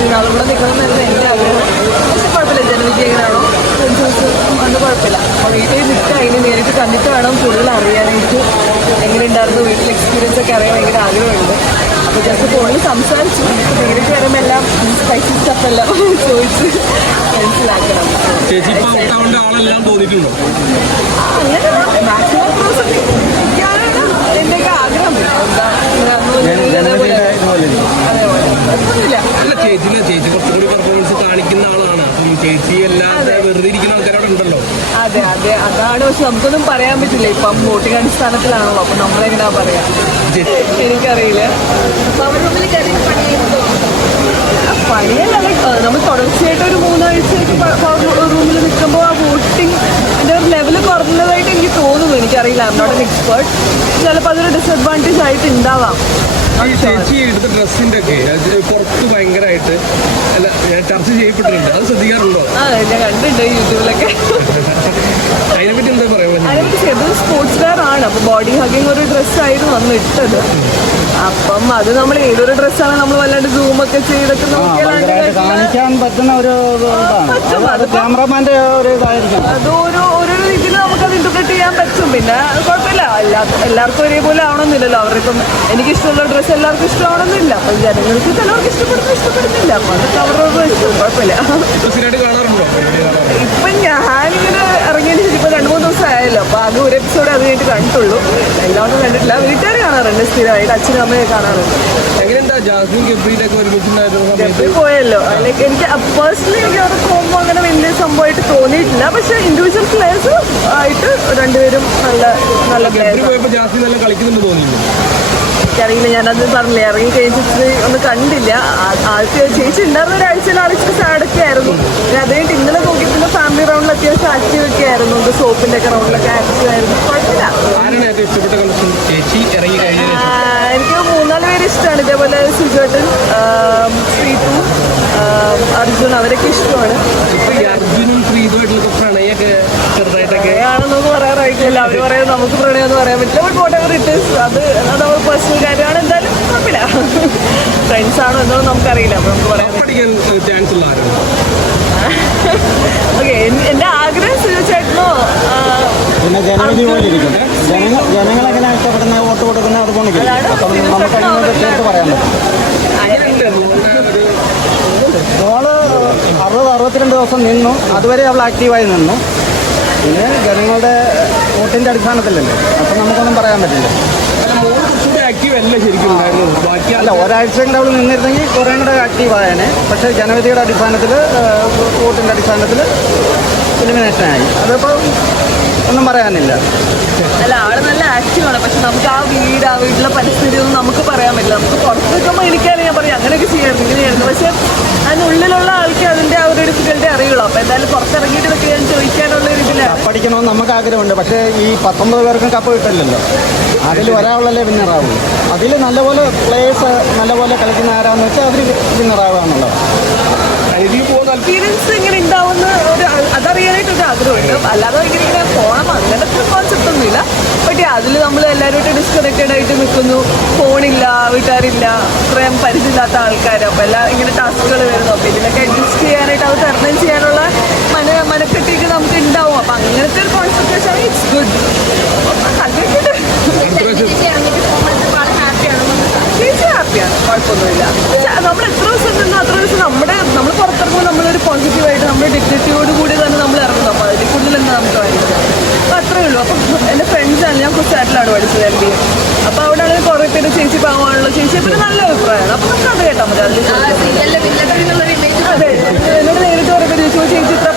ഇച്ചിരി നാളും കൂടെ നിൽക്കണം എന്നായിരുന്നു എന്റെ ആഗ്രഹം. പക്ഷെ കുഴപ്പമില്ല ജനവിജയകരാണോ? അത് കുഴപ്പമില്ല. അപ്പോൾ വീട്ടിൽ നിൽക്കുക അതിന് നേരിട്ട് കണ്ടിട്ട് വേണം കൂടുതൽ അറിയാനായിട്ട്. എങ്ങനെ ഉണ്ടായിരുന്നു വീട്ടിൽ എക്സ്പീരിയൻസ് ഒക്കെ അറിയാൻ ഭയങ്കര ആഗ്രഹമുണ്ട്. അപ്പോൾ ജസ്റ്റ് ഫോണിൽ സംസാരിച്ചു. നേരിട്ട് വരുമ്പോൾ എല്ലാം സ്പൈസി സ്റ്റഫെല്ലാം ചോദിച്ച് മനസ്സിലാക്കണം. അങ്ങനെ മാക്സിമം എന്റെയൊക്കെ ആഗ്രഹം. എന്താ അതെ അതെ അതാണ് പക്ഷെ നമുക്കൊന്നും പറയാൻ പറ്റില്ല. ഇപ്പം വോട്ടിംഗ് അടിസ്ഥാനത്തിലാണല്ലോ. അപ്പൊ നമ്മളെങ്ങനെയാ പറയാ? എനിക്കറിയില്ല. പണിയല്ല നമ്മൾ തുടർച്ചയായിട്ട് ഒരു മൂന്നാഴ്ചയ്ക്ക് റൂമിൽ നിൽക്കുമ്പോൾ ആ വോട്ടിംഗ് ഒരു ലെവൽ കുറഞ്ഞതായിട്ട് എനിക്ക് തോന്നുന്നു. എനിക്കറിയില്ല. ഐ നോട്ട് എൻ എക്സ്പേർട്ട് ചിലപ്പോൾ അതൊരു ഡിസഡ്വാന്റേജ് ആയിട്ട് ഉണ്ടാവാം. ഈ ചേച്ചി എടുത്ത ഡ്രസ്സിന്റെ ഒക്കെ പുറത്ത് ഭയങ്കരമായിട്ട് അല്ല ഞാൻ ചർച്ച ചെയ്യപ്പെട്ടിട്ടുണ്ട്. അത് ശ്രദ്ധിക്കാറുണ്ടോ? ഞാൻ കണ്ടിട്ടുണ്ട് യൂട്യൂബിലൊക്കെ. അതിനെപ്പറ്റി എന്താ പറയാ അതിനെപ്പറ്റി ചെയ്തത് സ്പോർട്സ് വെയർ ആണ്. അപ്പോൾ ബോഡി ഹഗിങ് ഒരു ഡ്രസ്സായിരുന്നു അന്ന് ഇട്ടത്. അപ്പം അത് നമ്മൾ ഏതൊരു ഡ്രസ്സാണ് നമ്മൾ വല്ലാണ്ട് സൂം ഒക്കെ ചെയ്തൊക്കെ കാണിക്കാൻ പറ്റുന്ന ഒരു പറ്റും, ക്യാമറമാന്റെ ഒരു ഇതായിരിക്കും ഒരു ഓരോ ഓരോ രീതിയിൽ നമുക്ക് അത് ഇന്റർപ്രറ്റ് ചെയ്യാൻ പറ്റും. പിന്നെ കുഴപ്പമില്ല. എല്ലാ എല്ലാവർക്കും ഒരേപോലെ ആവണമെന്നില്ലല്ലോ. അവർക്കും എനിക്ക് ഇഷ്ടമുള്ള എല്ലാവർക്കും ഇഷ്ടമാവണമെന്നില്ല അപ്പം ജനങ്ങൾക്ക് ചിലവർക്ക് ഇഷ്ടപ്പെടുന്നു ഇഷ്ടപ്പെടുന്നില്ല. അപ്പം അതൊക്കെ അവരുടെ ഇഷ്ടം കുഴപ്പമില്ല. ഇപ്പൊ ഞാനിങ്ങനെ ഇറങ്ങിയതിന് ശേഷം ഇപ്പൊ രണ്ടു മൂന്ന് ദിവസം ആയല്ലോ അപ്പൊ ആകെ ഒരു എപ്പിസോഡ് അത് കഴിഞ്ഞിട്ട് കണ്ടിട്ടുള്ളൂ. എല്ലാം ഒന്നും കണ്ടിട്ടില്ല വീട്ടുകാർ കാണാറുണ്ട് സ്ഥിരമായിട്ട്. അച്ഛനും അമ്മയെ കാണാറുണ്ട്. പോയല്ലോ. ലൈക്ക് എനിക്ക് പേഴ്സണലി എനിക്ക് അവിടെ പോകുമ്പോൾ അങ്ങനെ വലിയ സംഭവമായിട്ട് തോന്നിയിട്ടില്ല. പക്ഷെ ഇൻഡിവിജ്വൽ പ്ലേയേഴ്സ് ആയിട്ട് രണ്ടുപേരും നല്ല നല്ല പ്ലേയേഴ്സ് പോയപ്പോ കളിക്കുന്നുണ്ട് തോന്നിയില്ല? എനിക്കറിയില്ല. ഞാനത് പറഞ്ഞില്ലേ? ഇറങ്ങി കഴിഞ്ഞിട്ട് ഒന്ന് കണ്ടില്ല. ആൾക്ക് ചേച്ചി ഉണ്ടായിരുന്ന ഒരാഴ്ചയിൽ ആൾ ഇച്ചിരി സാഡൊക്കെ ആയിരുന്നു. പിന്നെ അത് കഴിഞ്ഞിട്ട് ഇന്നലെ നോക്കിയപ്പോൾ ഫാമിലി റൗണ്ടിൽ അത്യാവശ്യം ആക്റ്റീവ് ഒക്കെ ആയിരുന്നു. ഇത് സോപ്പിന്റെ ഒക്കെ റൗണ്ടിലൊക്കെ ആക്റ്റീവ് ആയിരുന്നു. കുഴപ്പമില്ല. എനിക്ക് മൂന്നാൽ പേര് ഇഷ്ടമാണ്. ഇതേപോലെ സുജോട്ടൻ ശ്രീതു അർജുൻ അവരൊക്കെ ഇഷ്ടമാണ്. അർജുനും ശ്രീതുമായിട്ടുള്ള പ്രണയൊക്കെ ചെറുതായിട്ടൊക്കെ ആണെന്നൊന്നും പറയാറായിട്ടില്ല. അവർ പറയാൻ നമുക്ക് പ്രണയം എന്ന് പറയാൻ പറ്റില്ല. But whatever it is അത് കാര്യമാണ് എന്തായാലും കുഴപ്പമില്ല. ഫ്രണ്ട്സ് ആണോ എന്നോ നമുക്കറിയില്ല. അപ്പൊ നമുക്ക് പറയാൻ ചാൻസ് ഉള്ള ആരാണ് ഓക്കെ എന്റെ ആഗ്രഹം തീർച്ചയായിട്ടും ജനങ്ങളെങ്ങനെ ഇഷ്ടപ്പെടുന്ന വോട്ട് കൊടുക്കുന്ന പറയാൻ പറ്റും. അവൾ അറുപത് അറുപത്തിരണ്ട് ദിവസം നിന്നു. അതുവരെ അവൾ ആക്റ്റീവായി നിന്നു. പിന്നെ ജനങ്ങളുടെ വോട്ടിന്റെ അടിസ്ഥാനത്തിലല്ലേ? അപ്പം നമുക്കൊന്നും പറയാൻ പറ്റില്ല. ആക്റ്റീവ് അല്ല ശരിക്കും ഉണ്ടായിരുന്നത് ബാക്കി അല്ല ഒരാഴ്ച കൊണ്ട് അവൾ നിന്നിരുന്നെങ്കിൽ കുറേ കൂടെ ആക്റ്റീവ് ആയേനെ. പക്ഷേ ജനവിധിയുടെ അടിസ്ഥാനത്തിൽ വോട്ടിന്റെ അടിസ്ഥാനത്തിൽ എലിമിനേഷനായി അതിപ്പോൾ ഒന്നും പറയാനില്ല. അല്ല ആൾ നല്ല ആക്റ്റീവ് ആണ്. പക്ഷെ നമുക്ക് ആ വീട് ആ വീട്ടിലെ പരിസ്ഥിതി ഒന്നും നമുക്ക് പറയാൻ പറ്റില്ല. നമുക്ക് പുറത്ത് നിൽക്കുമ്പോൾ എനിക്കാണ് ഞാൻ പറയാം അങ്ങനെയൊക്കെ ചെയ്യായിരുന്നു. ഇങ്ങനെയായിരുന്നു. പക്ഷെ അതിനുള്ളിലുള്ള ആൾക്ക് അതിന്റെ ആ ഒരു ഡിഫിക്കൽട്ടി അറിയുള്ളൂ. അപ്പൊ എന്തായാലും പുറത്തിറങ്ങിയിട്ട് ഇതൊക്കെ ഞാൻ ചോദിക്കാനുള്ള ഒരു ഇതിലാണ്. കപ്പടിക്കണമെന്ന് നമുക്ക് ആഗ്രഹമുണ്ട്. പക്ഷേ ഈ പത്തൊമ്പത് പേർക്കും കപ്പ് കിട്ടില്ലല്ലോ അതിൽ ഒരാളല്ലേ വിന്നറാവുള്ളൂ. അതിൽ നല്ലപോലെ പ്ലേയേഴ്സ് നല്ലപോലെ കളിക്കുന്ന ആരാന്ന് വെച്ചാൽ അവർ വിന്നറാവാന്നുള്ളത് എക്സ്പീരിയൻസ് ഇങ്ങനെ ഉണ്ടാവുന്ന ഒരു അതറിയാനായിട്ട് ഒരു ആഗ്രഹമുണ്ട്. അല്ലാതെ ഇങ്ങനെ ഇങ്ങനെ പോകണം അങ്ങനത്തെ കോൺസെപ്റ്റ് ഒന്നുമില്ല ബട്ട് അതിൽ നമ്മൾ എല്ലാവരുമായിട്ട് ഡിസ്കണക്റ്റഡ് ആയിട്ട് നിൽക്കുന്നു. ഫോണില്ല വീട്ടുകാരില്ല. ഇത്രയും പരിചയമില്ലാത്ത ആൾക്കാർ അപ്പോൾ എല്ലാം ഇങ്ങനെ ടാസ്കുകൾ വരുന്നു. അപ്പോൾ ഇതിനൊക്കെ അഡ്ജസ്റ്റ് ചെയ്യാനായിട്ട് അത് തരണം ചെയ്യാനുള്ള മന മനക്കെട്ടിക്ക് നമുക്ക് ഉണ്ടാവും. അപ്പോൾ അങ്ങനത്തെ ഒരു കോൺസെപ്റ്റ് വെച്ചാൽ ഇറ്റ്സ് ഗുഡ് ചേച്ചി ഹാപ്പിയാണ് കുഴപ്പമൊന്നുമില്ല. നമ്മൾ എത്ര ദിവസം നിന്നോ അത്ര ദിവസം നമ്മുടെ നമ്മൾ പുറത്തിറങ്ങുമ്പോൾ നമ്മളൊരു പോസിറ്റീവായിട്ട് നമ്മുടെ ഡിഗ്നിറ്റിയോട് കൂടി കുസാറ്റിലാണ് പഠിച്ചത് എം ബി എ. അപ്പൊ അവിടെ ആണെങ്കിൽ കുറെ പേര് ചേച്ചി പാവാണല്ലോ ചേച്ചി. പിന്നെ നല്ല അഭിപ്രായമാണ്. അപ്പൊ നമുക്ക് അത് കേട്ടാൽ മതി. അതെ. എന്നോട് നേരിട്ട് കുറെ പേര് ചോദിച്ചു ചേച്ചി ഇത്ര